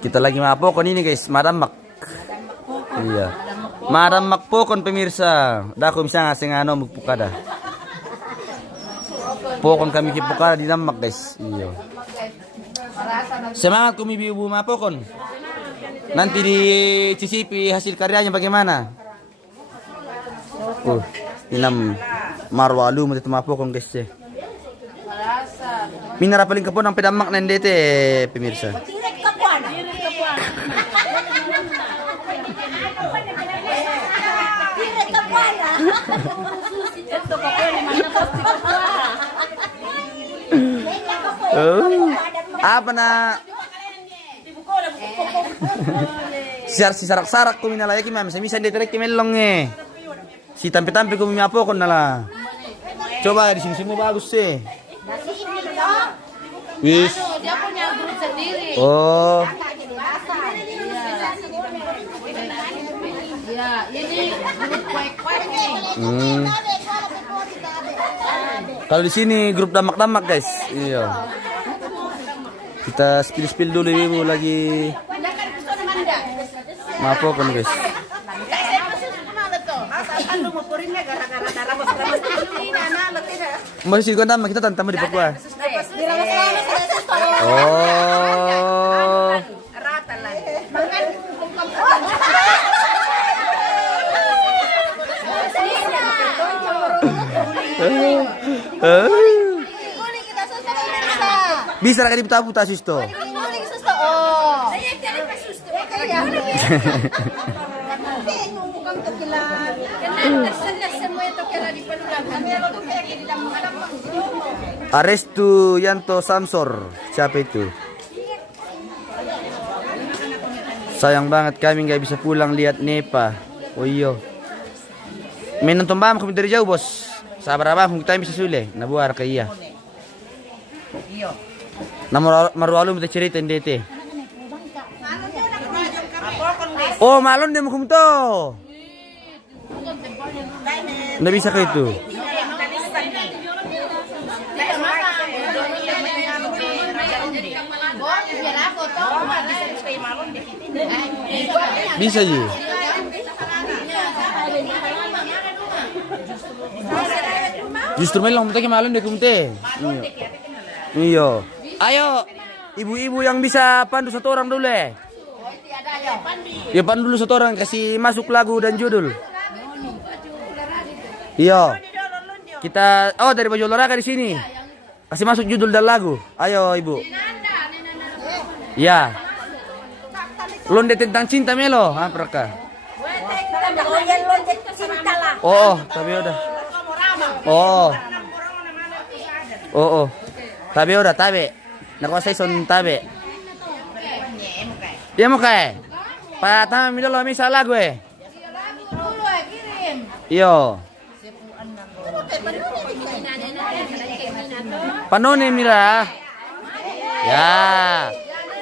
Kita lagi mapokon ini guys, madamak. Iya. Madamak pokon pemirsa. Dako bisa ngasih ngano magpukada. Pokon kami kipukada di damak guys. Iya. Semangat kumi ibu mapokon. Nanti dicicipi hasil karyanya bagaimana? Inam marwalu mo dito mapokon guys. Minara paling kapon ang pedamak na ndete pemirsa. Apa na? Si sarak-sarak ko minalaya ki ma'am. Sa direct kimelong eh. Si tampi-tampi ko miyapo ko nala. Coba di sini semua bagus sih. Wis. Dia punya grup sendiri. Oh. Ya, ini grup kuek-kuek nih. Kalau di sini grup damak-damak guys. Iya. Kita spill dulu ibu lagi. Maafkan kan guys. Masih kau nama kita tanpa di Papua. Oh. Bisa lagi diputar-putar susto. Arestu Yanto Samsor. Siapa itu? Sayang banget kami nggak bisa pulang lihat Nepa. Oh iya. Main nonton bam kami dari jauh bos. Sabar abang kita bisa sule. Nabuar ke iya. Nama marualu minta cerita ndete. Oh malon dia mau kumto. Nggak bisa ke itu. Bisa ji. Justru melong kita malon deh kumte. Iya. Ayo, ibu-ibu yang bisa pandu satu orang dulu ya. Ya pandu dulu satu orang kasih masuk lagu dan judul. Iya. Kita dari baju olahraga di sini. Kasih masuk judul dan lagu. Ayo ibu. Ya. Londe tentang cinta melo, Praka. Oh, tapi udah. Oh. Tabe udah tabe. Nakuasay son tabe. Dia mau kayak. Patama mi dulu misa lagu eh. Iyo. Panone mira. Ya.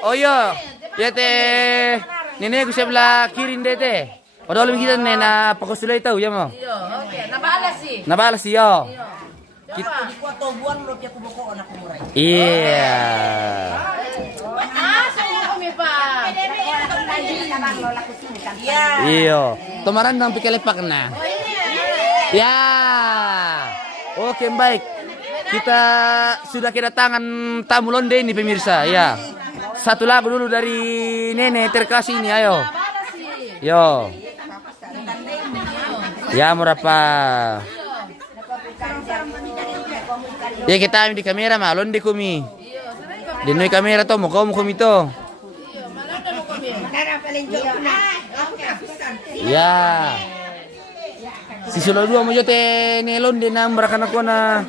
Oh yo. Ya teh. Nenek aku sebelah kiri dete. Padahal kita nena pakusulay tahu ya mo. Iyo, oke. Nabalas sih. Nabalas yo. Iya. Iyo. Tomaran nang pikelepak na. Ya. Oke baik. Kita sudah kedatangan tamu londe ini pemirsa. Ya. Satu lagu dulu dari nenek terkasih ini ayo. Yo. Ya murapa. Ya kita di kamera malon di kumi. Di noi kamera to mo kumi to. Ya. Si solo dua mo jote nelon di na merakan ako na.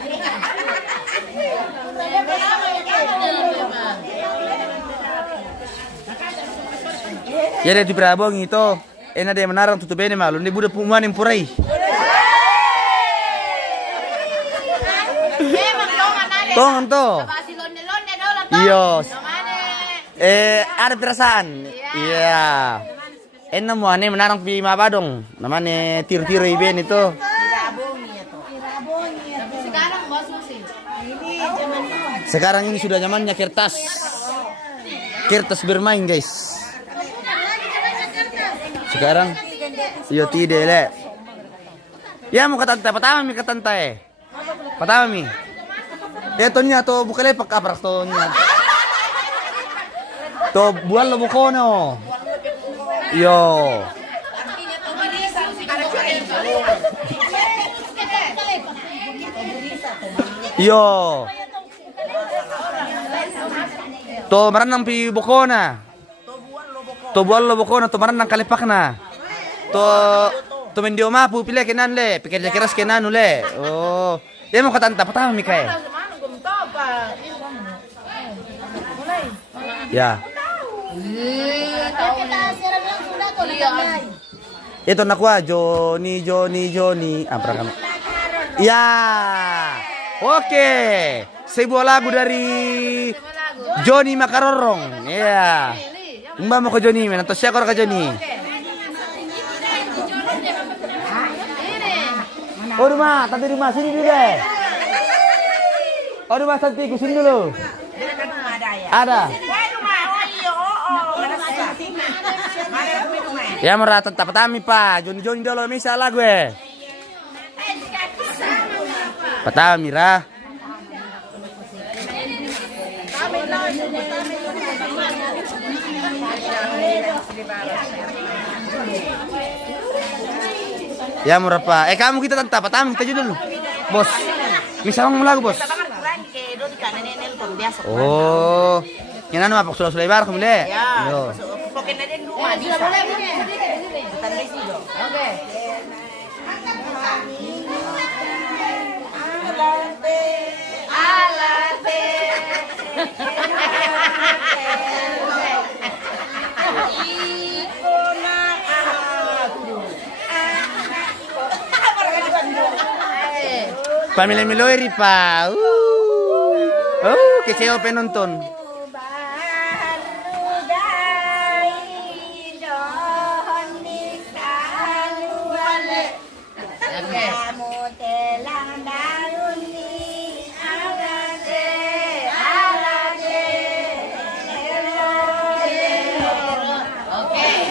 Ya di Prabong itu. Ena dia menarang tutup bene malon di budak pumuan yang purai. Tongan to. Iya. Ada perasaan. Iya. Enak mau aneh menarang pi mabadong. Namanya tir-tir iben itu. Sekarang bos musim. Sekarang ini sudah zamannya kertas. kertas bermain guys. Sekarang yo tidak le. Ya mau kata pertama mi kata pertama mi. Tonya to bukale pakaprak tonya. To buat lo bukono. Yo. Yo. To maranang pi bukona. To buat lo bukona to maranang kalipak na. To mendio mapu pile kenan le, pikir keras kenan le. Oh. Ya mau kata pertama mi kae. Ya. Itu nakwa Joni. Apa kamu? Ya. Oke. Sebuah lagu dari Joni Makarorong. Ya. Mbak mau ke Joni, atau siapa ke Joni? Oh rumah, tante rumah sini dulu deh. Oh rumah tante sini dulu. Ada. Ya merata tak petami pak, Joni dulu misal lah gue. Petami rah. Ya murah pak. Kamu kita tentang petami kita dulu, bos. Misal mau lagu bos. Oh, yang anu apa sudah lebar kamu le? Yo. Pamilya Miloiri pa. Kecewa penonton.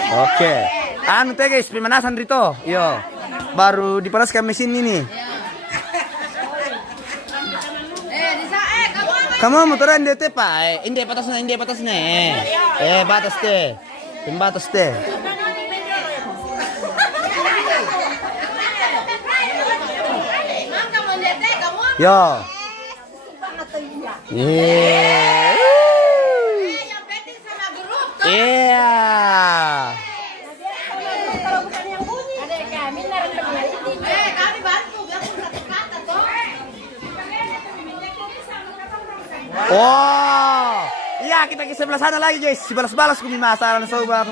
Oke. Anu teh guys, pemanasan Rito. Yo. Baru dipanaskan mesin ini. Kamu motoran dia teh pak, ini batasnya. Batas teh, pembatas teh. Yo. Iya. Oh, iya kita ke sebelah sana lagi guys, balas kami masalah sobat.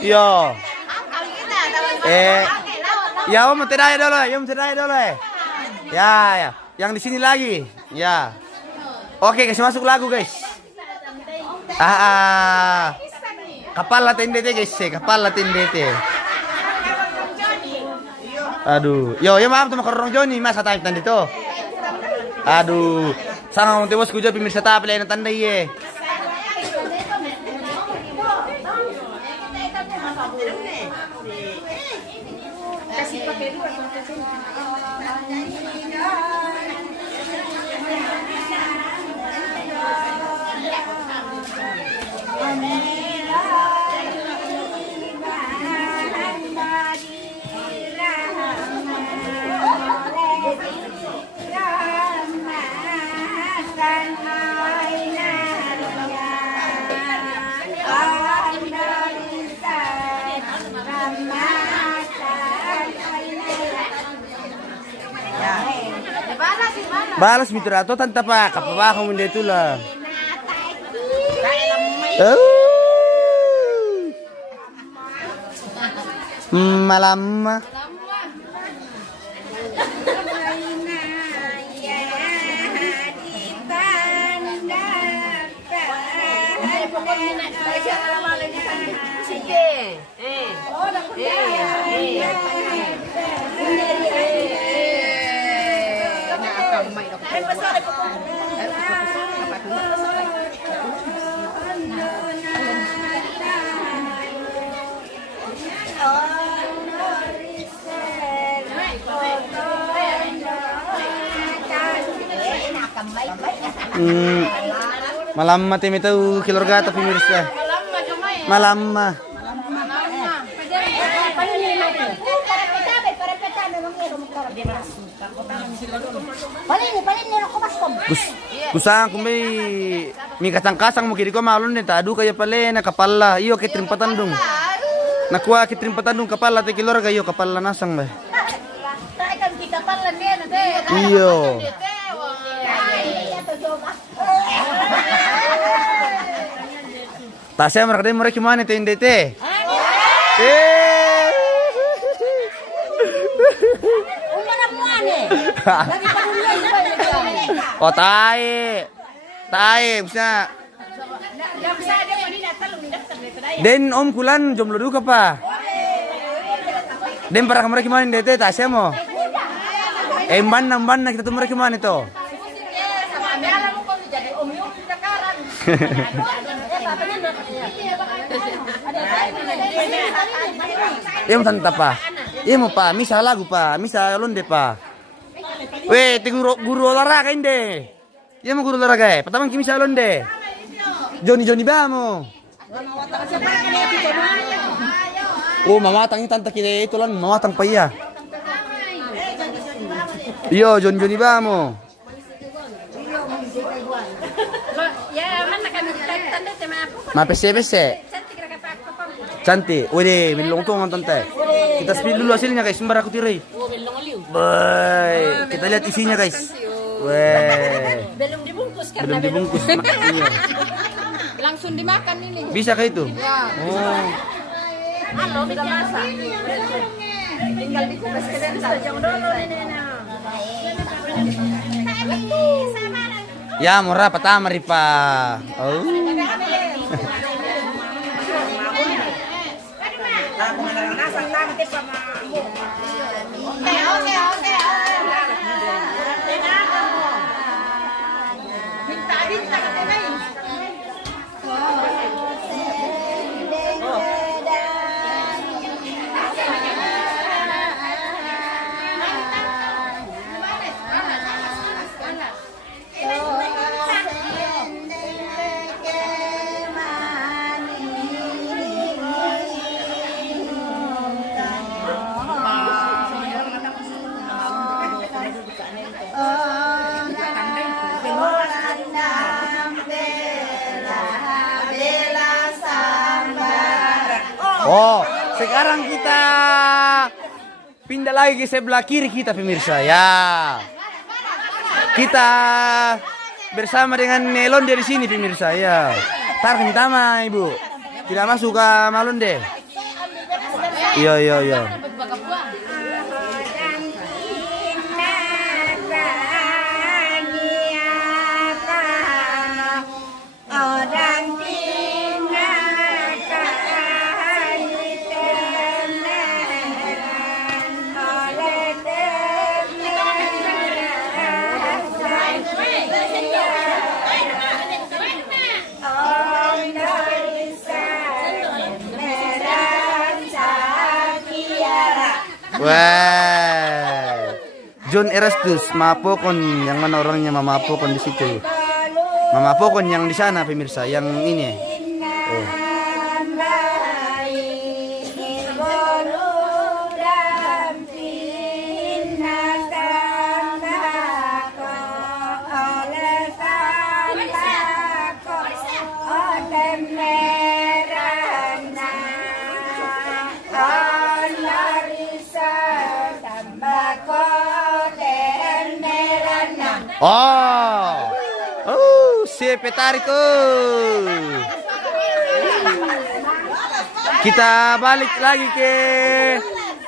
Yo. Ya om tidak dulu, Ya. Yang di sini lagi, ya. Oke, kasih masuk lagu guys. Kapal latin DT guys, kapal latin DT. Aduh, yo maaf tuh makarong Joni, masa tayo nandito. Aduh. Sana mau tebos kujo pemirsa tapi lain tanda ye. Balas mitra to tanta pa kapapa ko hindi tula. Malam. Malamma temi tahu keluarga tapi pemirsa. Malamma. Kusang kumay mi kasang-kasang mo kiri ko malon din tadu kaya pala na kapala iyo kitrimpatan dong. Nakuha kitrimpatan dong kapala te keluarga iyo kapala nasang ba. Iyo. Tasya mereka deh mereka mana tuh indete? Oh tae, bisa. Den om kulan jomblo dulu pa. Den para mereka mana indete Tasya mo? Emban kita tuh mereka mana itu? Iya mau tanta pa, iya mau pa, misa lagu pa, misa londe pa. Weh, ti guru olahraga inde. Iya mau guru olahraga pertama kimi misa londe. Joni bamo. Oh mamatang ini tanta kira itu lan mamatang pa iya. Iyo Joni bamo. Ma pese. Cantik. Wede, milong tuh nonton teh. Kita speed dulu hasilnya guys, sembar aku tirai. Boy, kita lihat isinya guys. Weh. Belum dibungkus kan? Belum dibungkus. Iya. Langsung dimakan ini. Bisa kayak itu? Ya. Oh. Halo, bisa masak. Tinggal dikupas ke dalam saja dulu ini. Ya, murah pertama ripa. Oh. Oh, sekarang kita pindah lagi ke sebelah kiri kita pemirsa ya. Kita bersama dengan Melon dari sini pemirsa ya. Tar tama ibu, tidak masuk ke Malon deh. Iya. Wah, John Erastus, Mapokon, yang mana orangnya Mama Pokon di situ. Mama Pokon yang di sana pemirsa, yang ini. Oh. Siapa tarik Kita balik lagi ke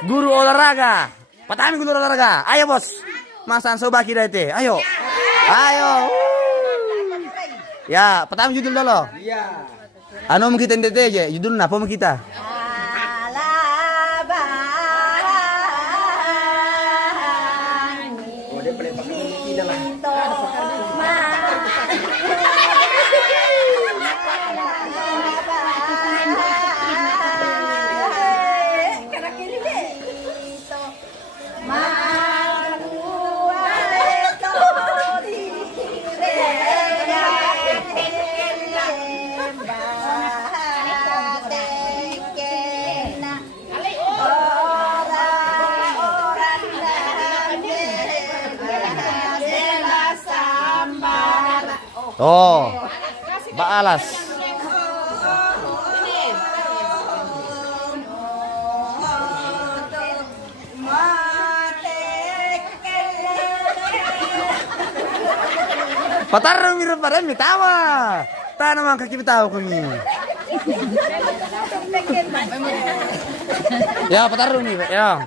guru olahraga. Patahan guru olahraga. Ayo bos. Masan soba kita itu. Ayo. Ya, pertama judul dulu. Iya. Anu kita ndete aja. Judul apa kita? Oh, baalas. Patarong mirip pa rin, bitawa. Tahan naman kaki bitawa ko ni. Ya, patarong ni. Ya.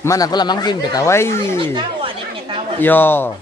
Mana ko lamang kin bitaway. Yo.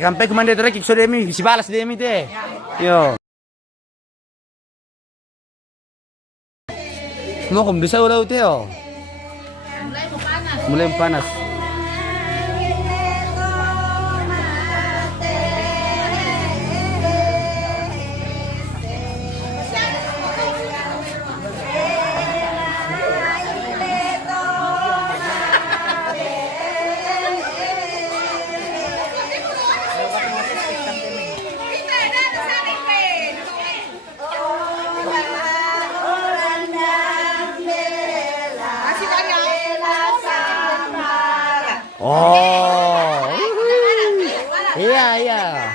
Kampai kumanda itu lagi sudah demi, si balas demi teh. Yo. Mau kum desa udah teh yo. Mulai panas. Oh, iya.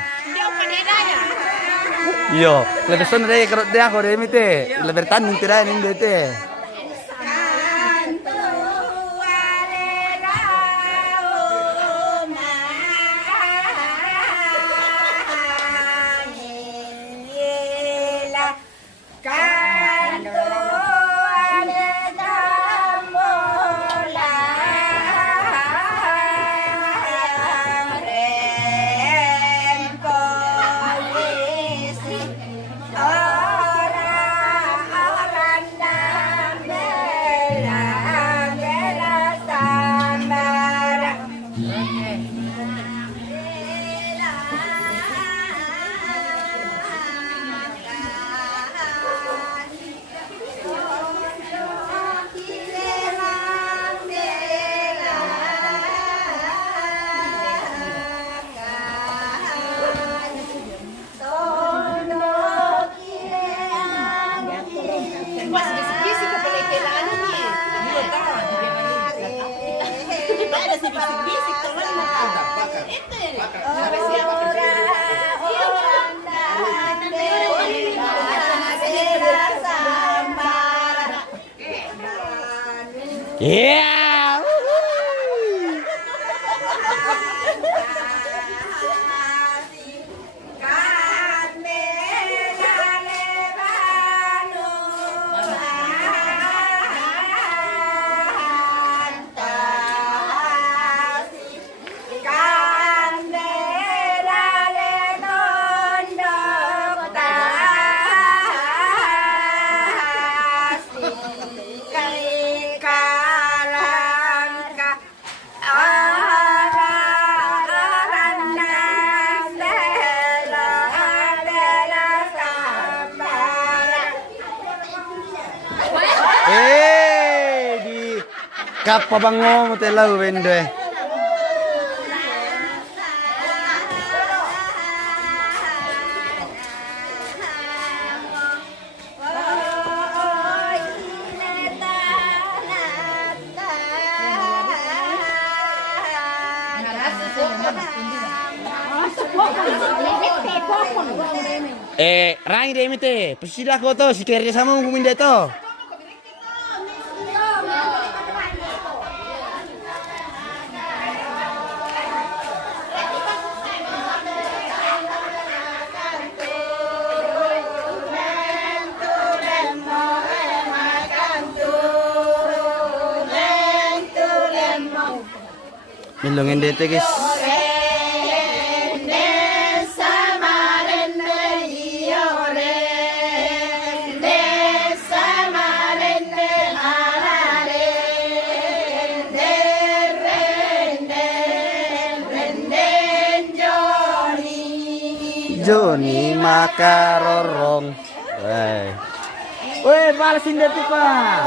Yo, lebih son deh kalau dia aku deh mite, lebih tanding tidak ini deh. Yeah. Di kappa bango mo tela wende. Rangi deh mite, presida koto si kerja sama ngumin deh to. Milongin deh guys. Joni makarorong. Weh, balasin deh tuh Pak.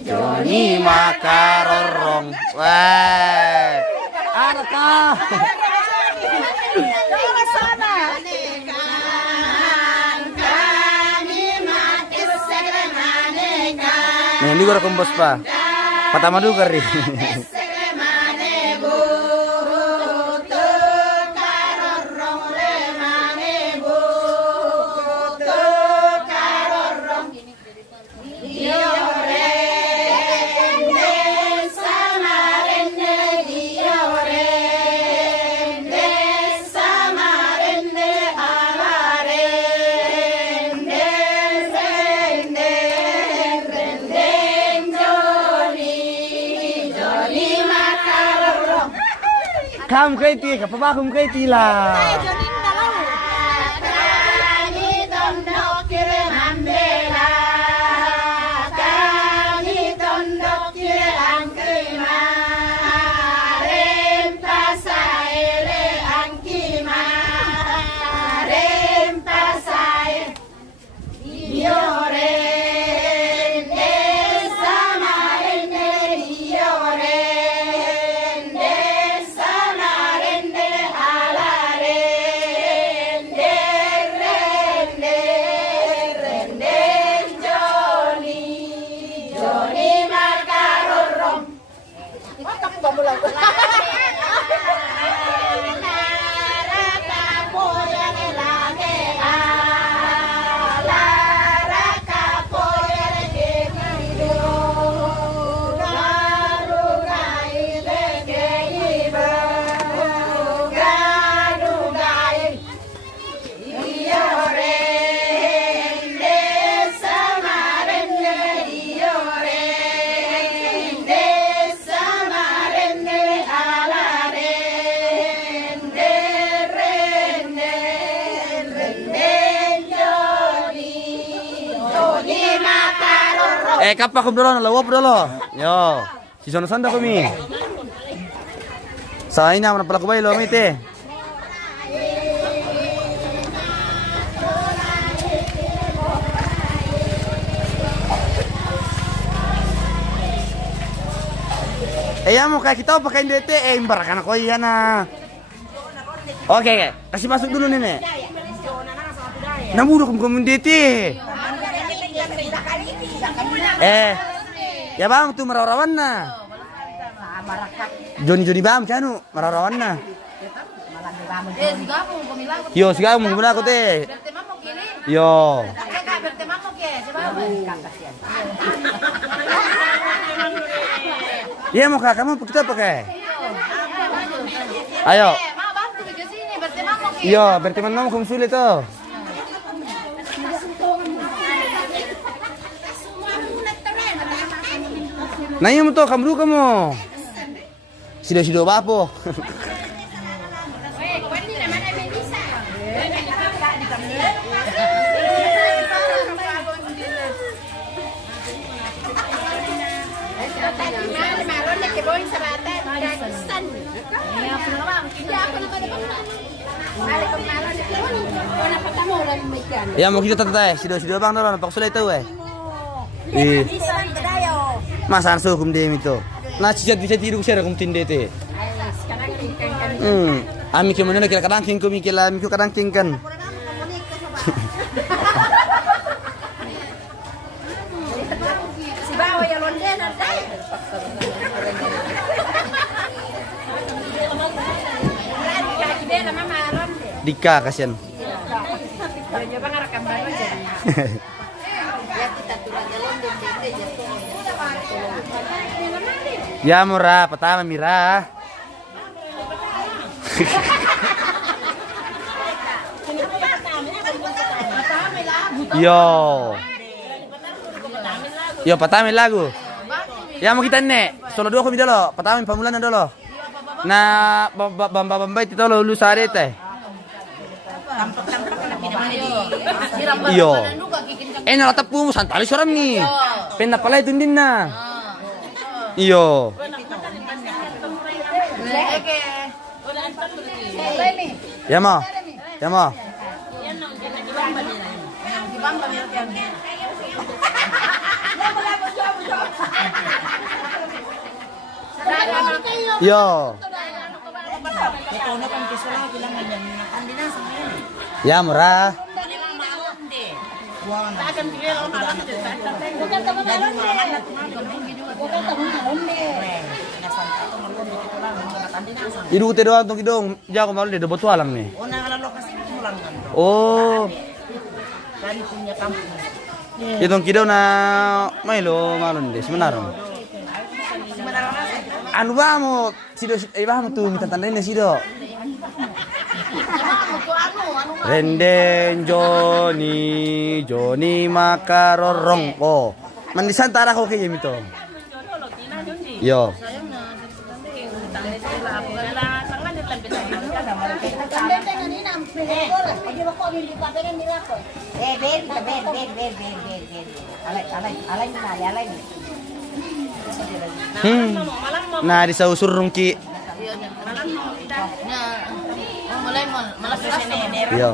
Joni makarorong. Wah, Arka. Nih, ini gue kembos pa. Patama dulu kari. Kamu kayak ti, apa kamu kayak ti lah. Kapak kum dulu, lawap dulu. Yo, si sono sanda kami. Sa ina mana pala kubay lo mite. Ya mau kayak kita pakai DT, imbarakan aku ya na. Oke, kasih masuk dulu nenek. Namun kum DT. Ya bang tuh merawan na. Joni bang canu merawan na. Yo sigamu gimana aku teh? Yo. Ya mau kamu kita pakai. Ayo. Yo berteman mau kum sulit tuh. Nanya mo to, kamu. Sido bapo. going sa rata, nagkakisan. Iya, pernah kita ako na madapat. Balik ko na lang. Wala pa tamo rin may kan. Ya mau kita tatay, sido bang dolo napak sulay tahu eh. Isang kadayo. Masa arso hukum dem itu. Nah cicat bisa tiru share hukum tinde te. Sekarang kan. Ami ke mana kira kadang king kami kila ami ke kadang king kan. Si bawa ya londe na dai. Dika kasihan. Nyoba ngarekam baru jadi. Ya kita turun jalan di Ya murah, pertama Mira. Yo. Yo, pertama lagu. Ya mau kita nek. Solo dua kami dulu. Pertama pamulan dulu. Nah, bamba itu lo lu sare teh. Iyo. Na tepung santali soram nih. Pena pala itu din na. Iyo. Ya mo. Ya mo. Yo. Ya murah. Idu te doang tong idong, jago malu deh dobot walang nih. Oh. Dari punya kampung. Itong kidaw na mailo malon deh sebenarnya. Anu ba mo sido ba mo tu minta tandain na sido. Renden Johnny makarorong ko. Mandisantara ko kayo mito. Yo. Nah di sausurung ki. Yo.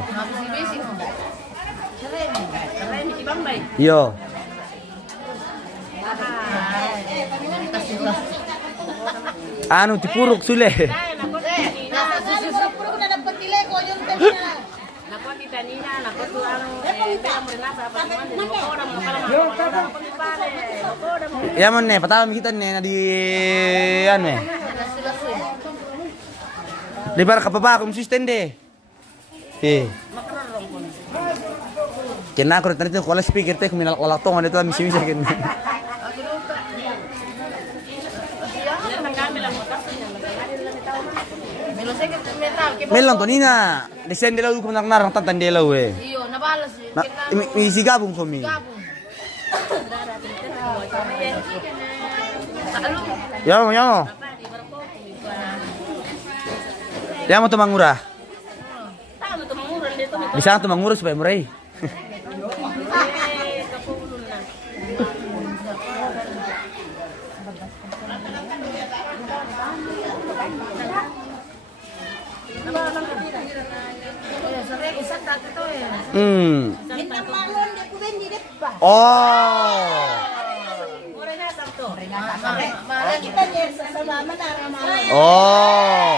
Yo. Anu tipuruk sule. Ya mon nih, pertama kita nih di anu. Di bar kapapa konsisten deh. Kena aku ternyata kalau speaker teh kuminal olah tongan itu misi-misi kan. Melon tonina, desain dela ku narang tantan dela we. Iyo, nabalas. Misi gabung kami. Ya mau. Ya mau tuh murah. Bisa tuh murah supaya murah. Oh.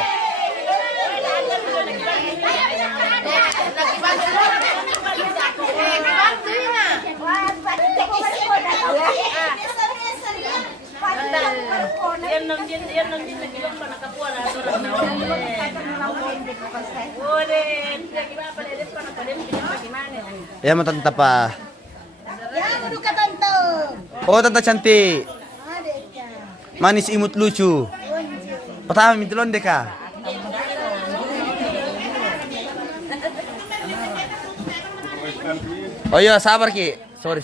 Ya mau tante apa? Oh tante cantik. Manis imut lucu. Pertama mintelon deka. Oh iya sabar ki. Sorry.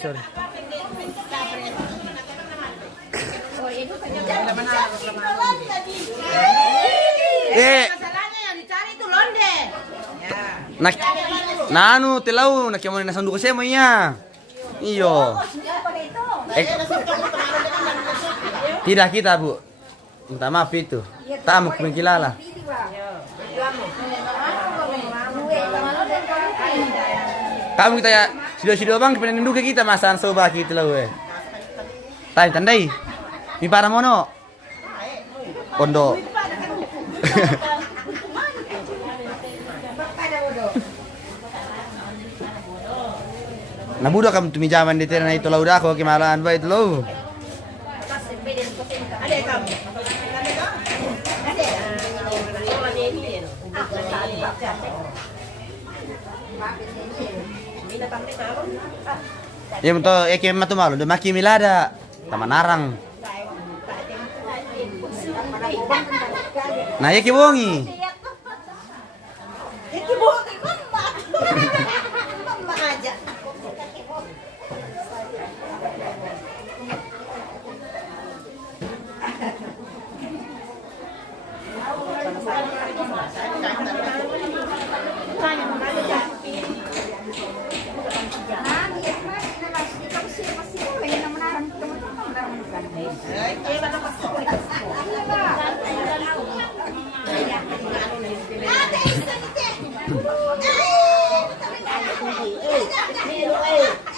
Masalahnya yang dicari itu londe. Nanu telau nak yang mana sanduk saya maya. Iyo. Tidak kita bu. Minta maaf itu. Tamu mengkilala. Kamu kita ya sudah bang pengen nunduke kita masan soba gitu lah we. Tandai. Mi para mono. Pondok. Nah budak kamu tumi zaman di terena itu lauda aku kemalaan baik lo. Ya betul, eke matu malu, udah maki milada, taman narang. Nah eke bongi.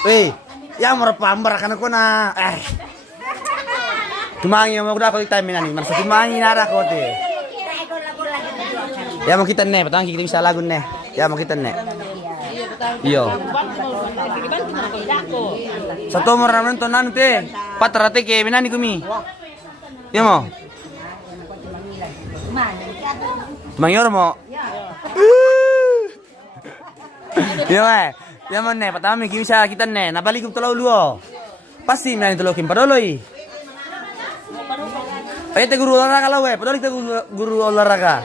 Weh, yang merpambar kan aku na. Tumangi mo udah ako time nani, marasa tumangi nara ko te. Ya mau kita ne, patang kita bisa lagu ne. Ya mau kita ne. Iyo. Satu orang nonton nanu te, patrate ke minani kumi. Ya mo. Mangior mo. Ya ya mo ne, patang kita bisa kita ne. Nabalik ko tulaw luo. Pasti minani tulaw kim padoloy. Ayo te guru olahraga lah we, padahal kita guru olahraga.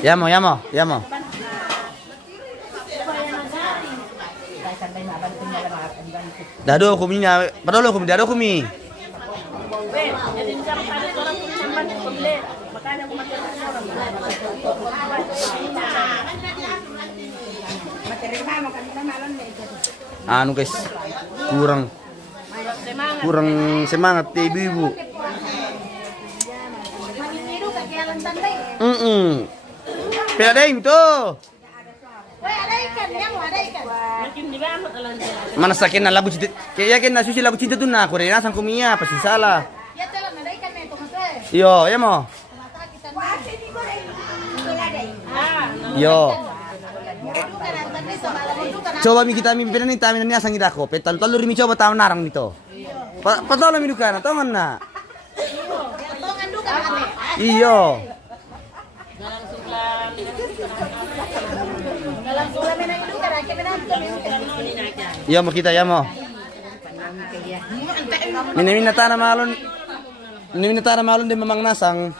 Ya mo. Dado kumi na, padahal kumi dado kumi. Anu guys, kurang semangat ibu-ibu. Pera ding tuh. Mana sakin na lagu cinta, kayak na susi lagu cinta tuh na, Korea sang kumia pasti salah. Yo, ya mo. Yo. Coba kita mimpinan nih tamin asang idako. Petal telur mi coba tahu narang nito. Patolo mi dukana, tongan na. Iyo. Ya mo kita ya mo. Minimina tana malon din mamang nasang.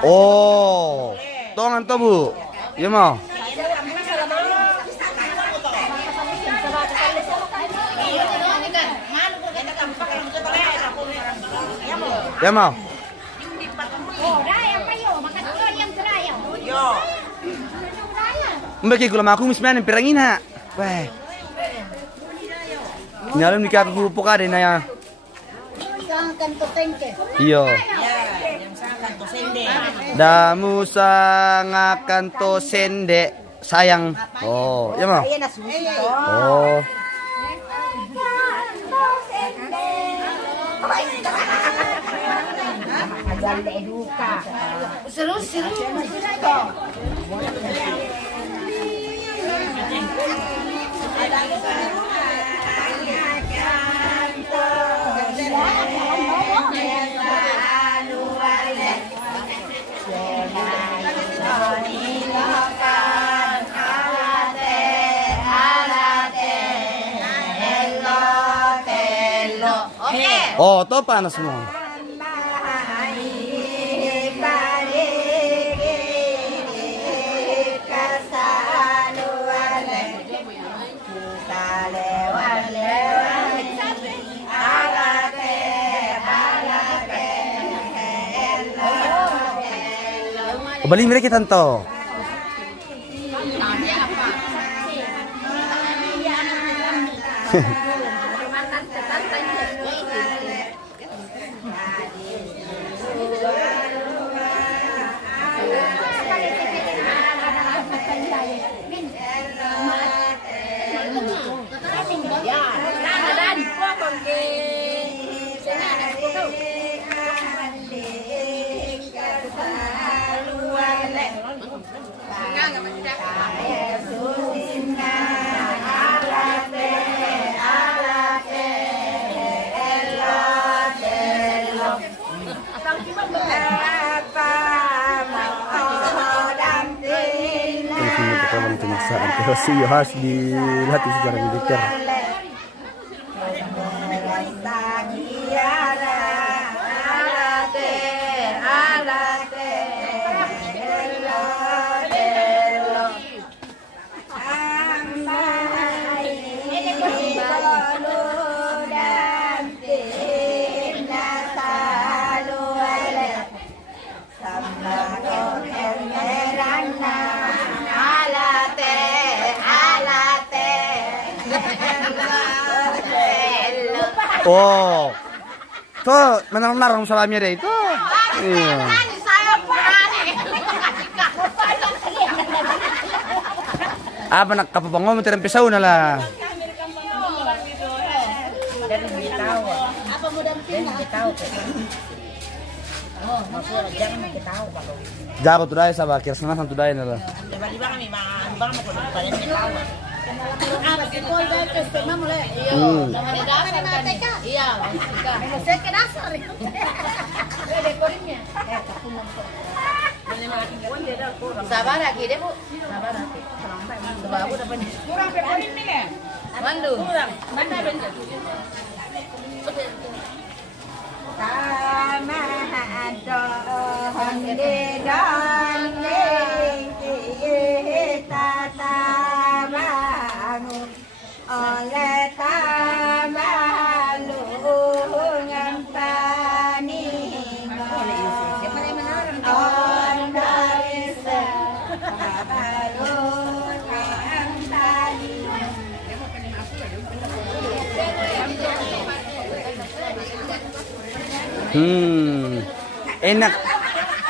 Oh, tongan to bu. Ya mo. Ya mo. Mbak kalau aku misman perangin ha. Wah. Nyalon nikah aku pokade na ya. Iyo. Damu sangakan to sende sayang. Oh, ya mau. Oh. Seru. Oh, to panas mo. Bali mereka tanto. Pemaksaan Rossi harus dilatih secara militer. Oh, tuh menang-menang salamnya deh itu. Iya. Apa nak kapapangom terang pisau nala. Jago tuh dai sama kira setengah satu dai nala. Sabar lagi deh, Bu. Sabar lagi. Coba aku dapat kurang pekorin nih ya. Mandu. Kurang. Mana bentuk? Sama ada hande dan kita tamangu oleh tamalu ngantani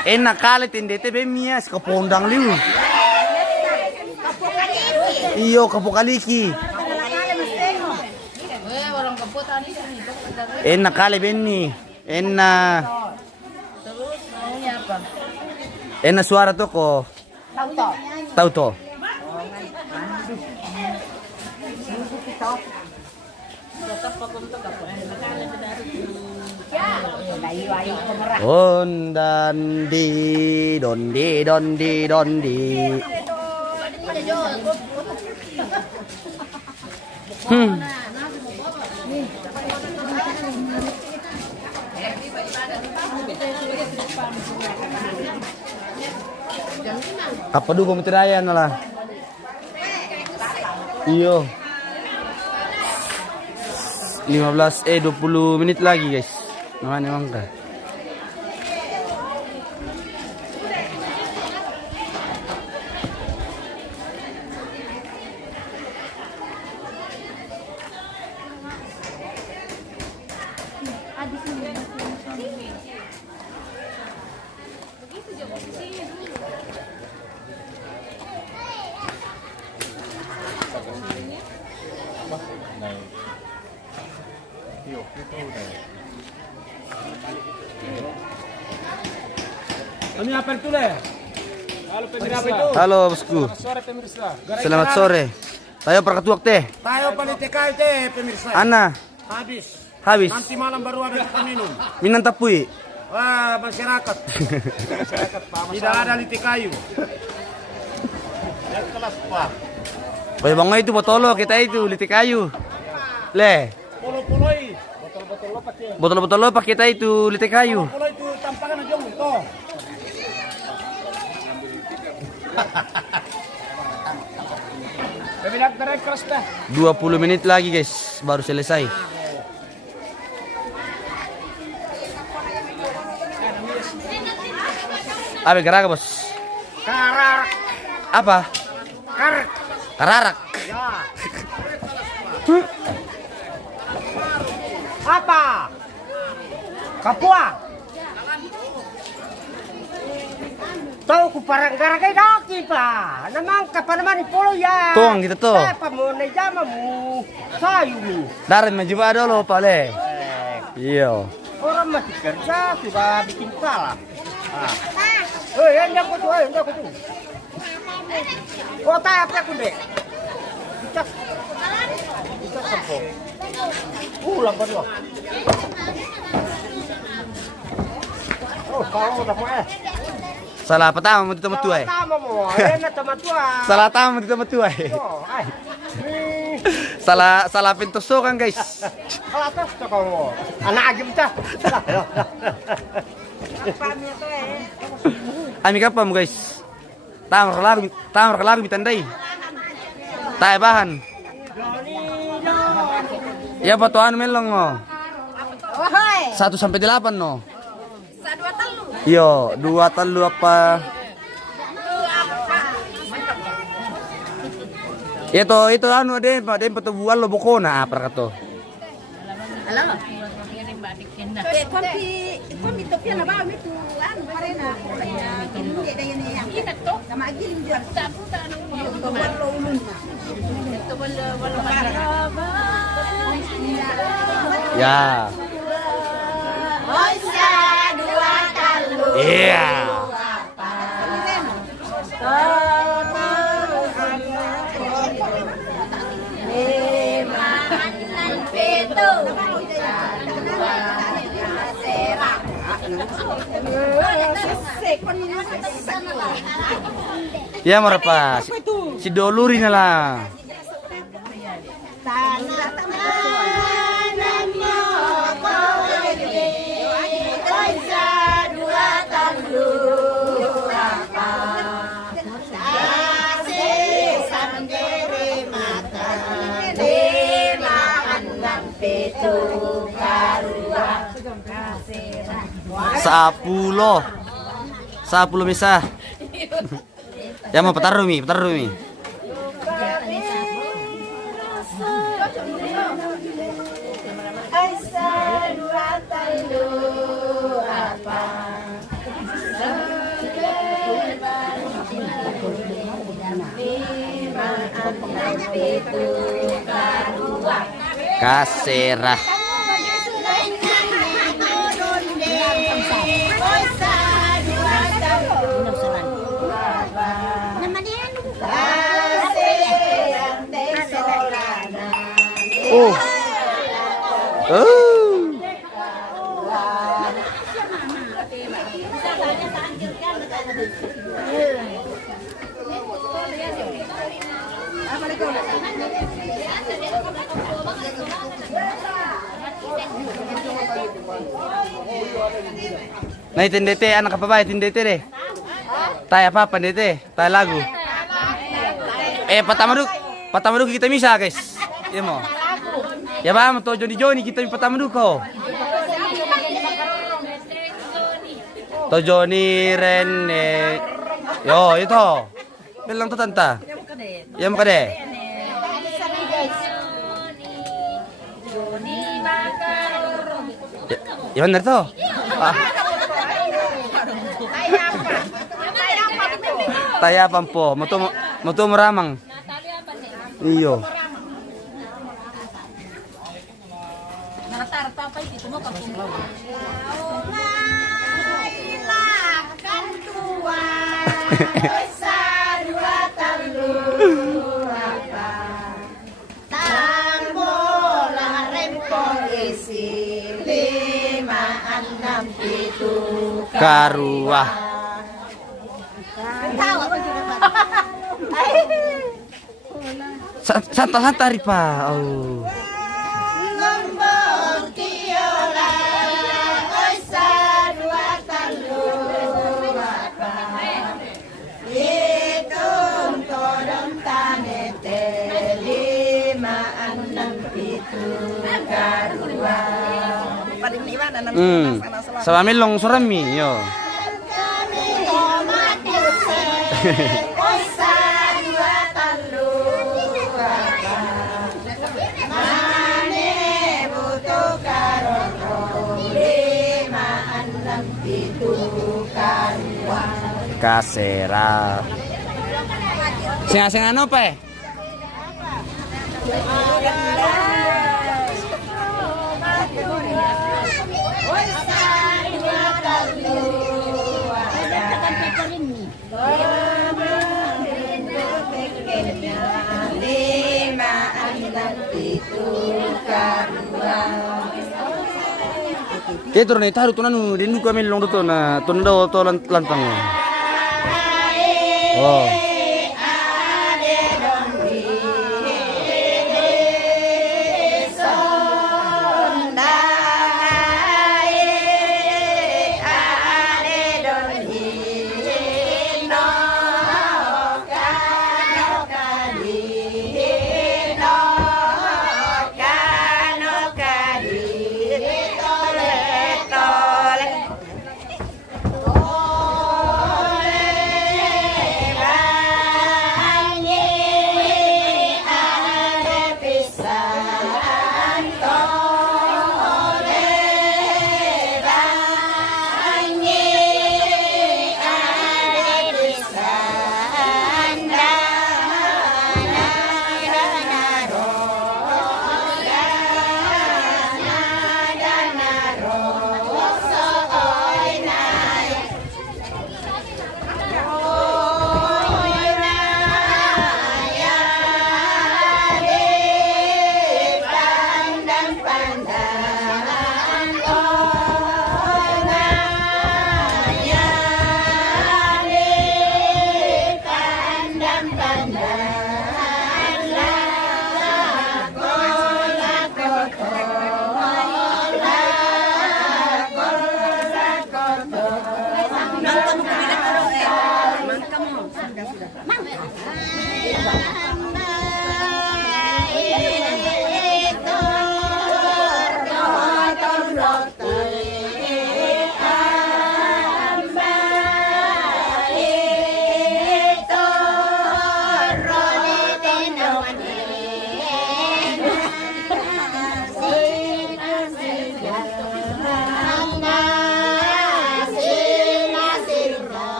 enak kali tindete bemias kapondang liu. Iyo kapokaliki. Enak kali benni. Enak. Terus maunya apa? Enak suara tuh kok. Tahu toh. Dondi. Apa dulu pemitirayan lah. Iyo. 20 menit lagi guys. Memang kah? Kami apa itu le? Halo pemirsa. Halo bosku. Selamat sore pemirsa. Selamat sore. Tayo perkatuak teh. Tayo politikai teh pemirsa. Ana. Habis. Nanti malam baru ada kita minum. Minang tapui. Wah masyarakat. Tidak ada liti kayu. Yang kelas Pak. Kaya bangga itu botolo kita itu liti kayu. Le. Polo-poloi. Botol-botol lopak kita itu liti kayu. Polo itu tampakan aja itu. 20 menit lagi guys, baru selesai. Abe geraga bos. Kararak. Apa? Karak. Kararak. Ya. Apa? Kapua. Tahu ku parang garagai daki pa. Namang kapan ipolo ya. Tuang gitu tuh. Pamunay jamamu. Sayumi. Darin mencoba dulu pale. Iya. Orang masih kerja sudah bikin salah. Hendak aku tuh. Oh, tayo apa aku deh? Bisa sempur. Lambat loh. Oh, kalau udah mulai. Salah pertama mo dito matuay. Tama mo, na tamatua. Salah tama mo dito matuay. Oh, ay. Salah pintusukan guys. Atas to ko. Anak agim ta. Ami ka pa mo guys. Tamar kalago mitandai. Tayo bahan. Ya patuan melong oh. 1 sampai 8 no. Sa 2 telu. Yo, 2 telu apa? Itu anu deh patubuan lo bokona apa kato. Halo. Kami topia na ba mitu anu parena. Hindi dayon niya. Kita to. Sama agiling diyan. Puta anong mo. Walo ulun. Ito walo para. Ya. Oy sa 2 telu. Iya. Ya marapa. Si doluri na lang. Sapulo misa. Ya mau petar rumi. Kasera. Oh. Nah, tindete anak apa baik tindete deh. Tay apa tindete? Tay lagu. Pertama dulu kita bisa guys. Iya mau. Ya bang, to Joni kita pertama dulu kau. To Joni Rene. Yo itu. Bilang tuh tanta. Yang kade. Ya benar tuh. Taya pampo, moto meramang. Iyo. Karuah. Santai Ripa. Oh. Sama milong surami yo. Oisa dua telu mane butuh karono lima enam pitu karuan Kasera. Sing anu Pak? Ke turun itu harus tunan di nuka melong tu na tunan do to lantang. Oh.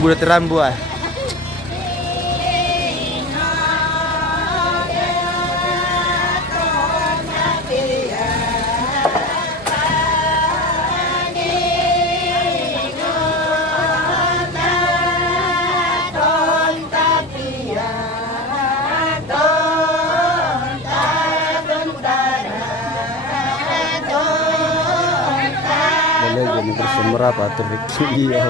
Budak terambu ah. Boleh jadi bersumber apa tuh video.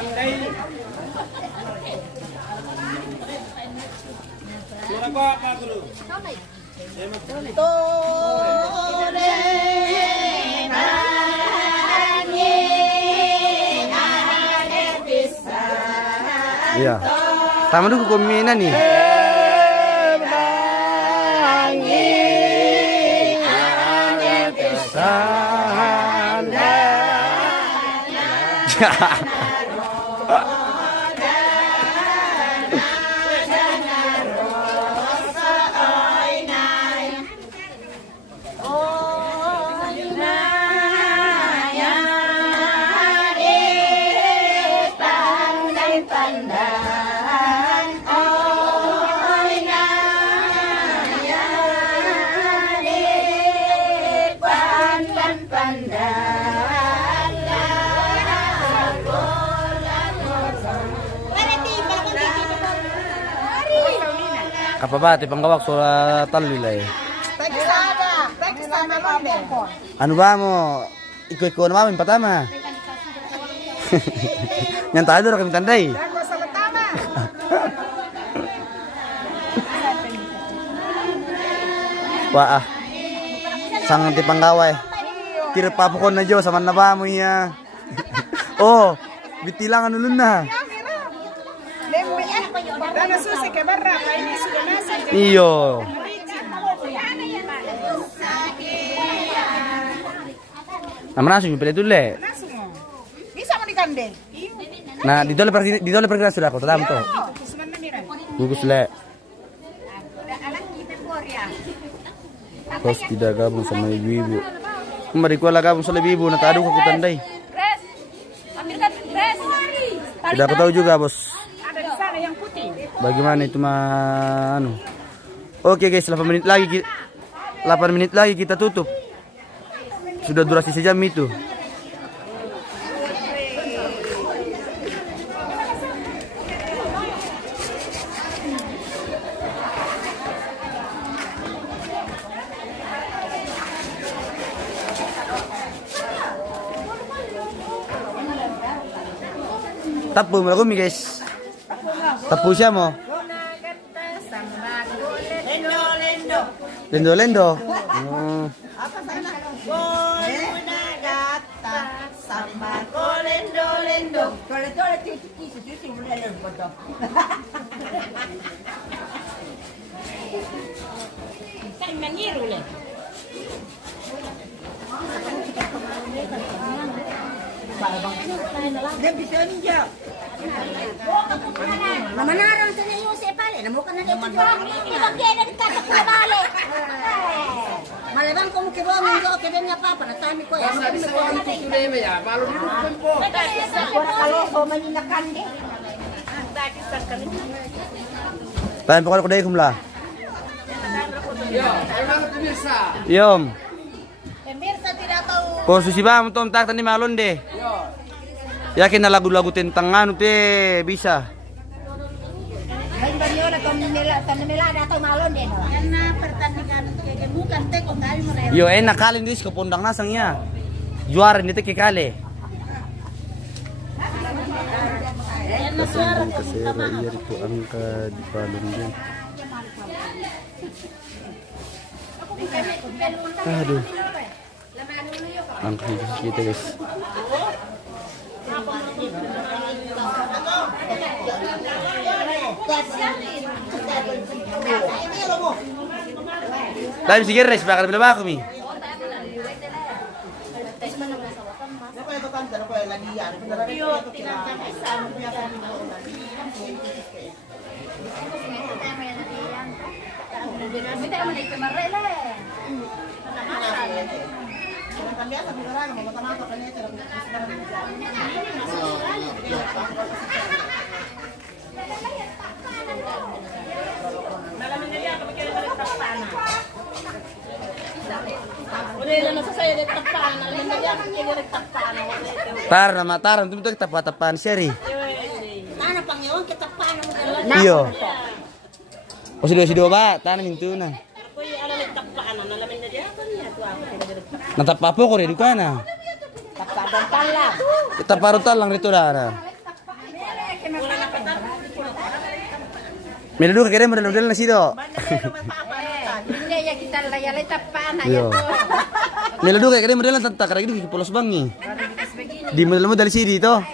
Tandai. Suara ko apa guru? Iya. Tama dulu kumina nih. Apa ba ti panggawak soal talilay. Ano ba mo? Iko naman patama. Yan tayo doon kami tanday. Wah, sang ti panggaway. Kira papukon na jo sama na ba mo iya. Oh, bitilang ano na. Iyo. Naman langsung pilih dulu le. Bisa mo ni kande? Nah, di dole pergi sudah aku telam tuh. Bagus le. Bos tidak gabung sama ibu-ibu. Kembali gua lah gabung sama ibu-ibu. Nanti aduh aku tandai. Tidak aku tahu juga bos. Bagaimana itu mah anu. Oke guys, 8 menit lagi kita tutup. Sudah durasi sejam itu. Tapu mo mi guys. Tapu siya mo. Lendo. Namanarang sa niyo si Pale, namukan na dito jo. Ibang kaya na katak na bale. Malabang ko mo kibo mo ko kaya niya papa na tami ko ya. Sabi ko ang tuloy mo ya, malo ni tempo. Kalo ko maninakan di. Tayo po ko dai kumla. Yom. Pemirsa tidak tahu. Kung susiba mo tom tak tani malon de. Yakin na lagu-lagu tentang anu te bisa. Lain banyo na kanila datang malon din. Karena pertandingan bukan teko kami mereka. Yo enak kali dis ke pondang nasang ya. Juara ini teke kali. Kasembang kasera iya itu angka di Palung din. Aduh. Angka kita guys. Dahil sige res, bakal bila ako mi. Tar nama taran itu kita tapan seri. Mana pangyawan kita paano mo. Iyo. O si dua ba tanan itu na. Natapa po ko rin ka na. Tapadan pala. Kita parutal lang rito na. Meladu kagak ada model nasi do. Hindi ya kita layalay tapana Iya. Meladu kagak ada model tanta karena itu polos bangi. Di model mo dari sini to.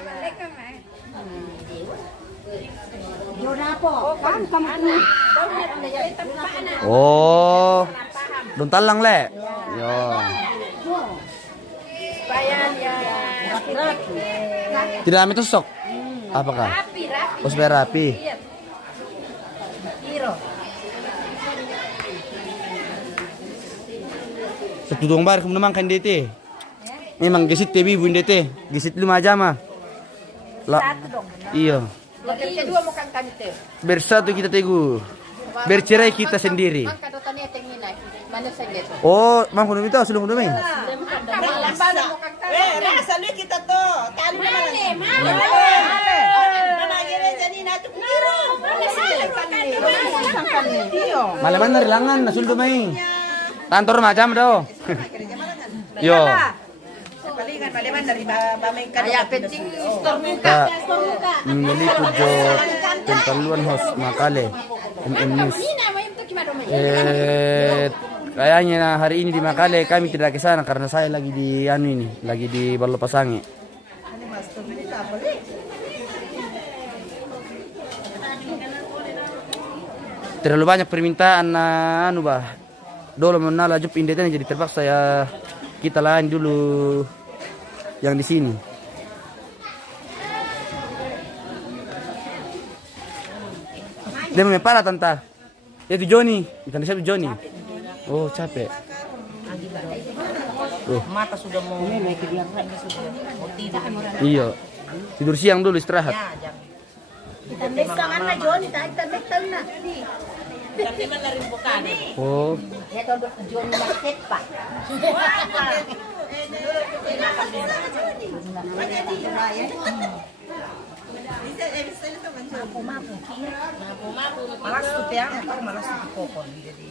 Yun po. Kan kamu. Oh. Don talang le. Yo. Bayan ya. Tidak kami tusok. Apakah? Rapi. Oh, supaya rapi. Hiro. Setudung bar kamu naman kan DT. Memang gesit TV bun DT. Gesit 5 jam ah. Satu dong. Iya. Hotel kedua mau kan kami teh. Bersatu kita teguh. Bercerai kita sendiri. Mangka do tani teng nina. Mana saja to. Oh, mang kuno itu sudah kuno main. Lamban mo kang tani. Rasa lu kita tuh. Tali Male. mana gere jadi natu kiro. Malaman na rilangan na suldo main. Kantor macam do. Yo. Palingan maleman dari bameng kan. Kaya penting store muka. Kak. Store muka. Meliput jo Pentaluan host Makale MM News. Kayaknya hari ini di Makale kami tidak ke sana karena saya lagi di lagi di Balopasangi. Terlalu banyak permintaan Dolo menala jup indetnya jadi terpaksa ya kita lain dulu yang di sini. Dia memepara tanta. Itu Joni, bukan siapa Joni. Oh capek. Mata sudah mau naik ke dia mau tidur. Iya. Tidur siang dulu istirahat. Kita next tangan na John, kita next tangan na. Tapi man na rin bukan. Oh. Ya to John market pa. Malas tuh tiang, atau malas tuh kokon jadi.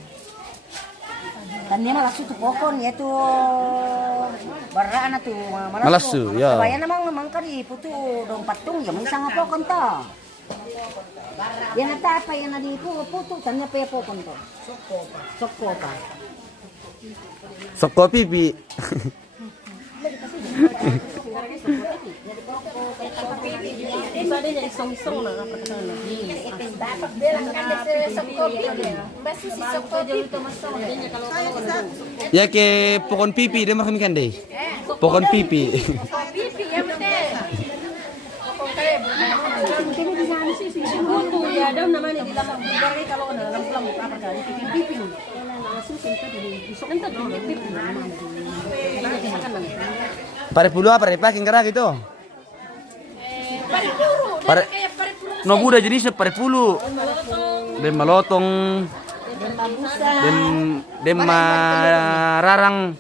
Tanya malas tu pokon ya tu barana tu Malas tu, ya. Kaya namang kari putu dong patung ya may sanga pokon to. Yan ata pa yan di putu tanya pa ya pokon to. Soko pa. Soko pipi. Ya ke pokon pipi dia makan ikan deh. Pokon pipi. Pare pulu apa repakin gerak itu? Pare no buda jenisnya pare pulu. Dem malotong. Dem mararang.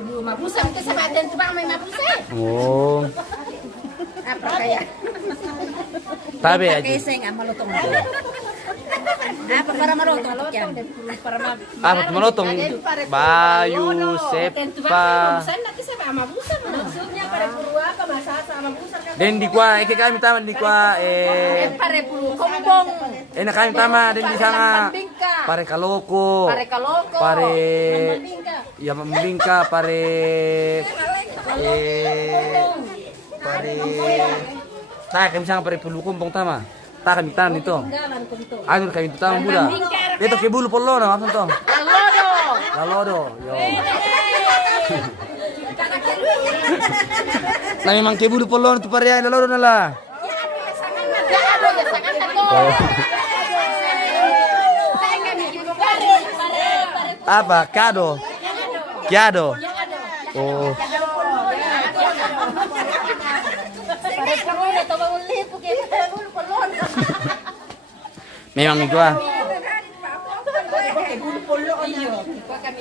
Mabusa kita sama atin tu bang may mabusa. Oh. Apa kaya? Tabe aja. Kasi nga malutong na. Apa para malutong yan? Apa malotong? Bayu, sepa. Maksudnya pare pulu apa masasa mabusa ka? Den di kwa kami tama di kwa Pare pulu kombong. na kami tama den di sana. Pare kaloko. Pare kaloko. Pare Bingka. ya membingka pare pare tak kami sang pare pulu kumpong tama. Tak kami tan itu. Anu kami tama buda. Itu ke bulu polo na apa to? Lalodo. Lalodo. Yo. Na memang ke bulu polo tu pare ay lalodo na la. Apa? Kado. Kiado. Oh. Memang itu ah.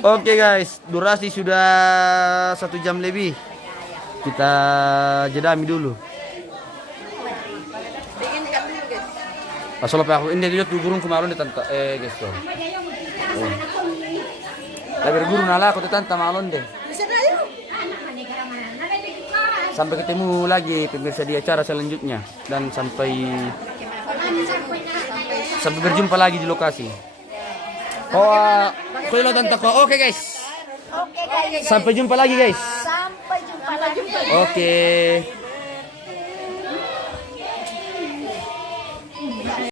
Oke guys, durasi sudah 1 jam lebih. Kita jedami dulu. Pasal apa aku ini lihat gurung kemarin di tante guys tuh. Oh. Lebar guru nala aku tante malon deh. Sampai ketemu lagi pemirsa di acara selanjutnya dan sampai Sampai berjumpa lagi di lokasi. Oh, kulo tante ko. Oke guys. Oke guys. Sampai jumpa lagi guys. Sampai jumpa lagi. Oke.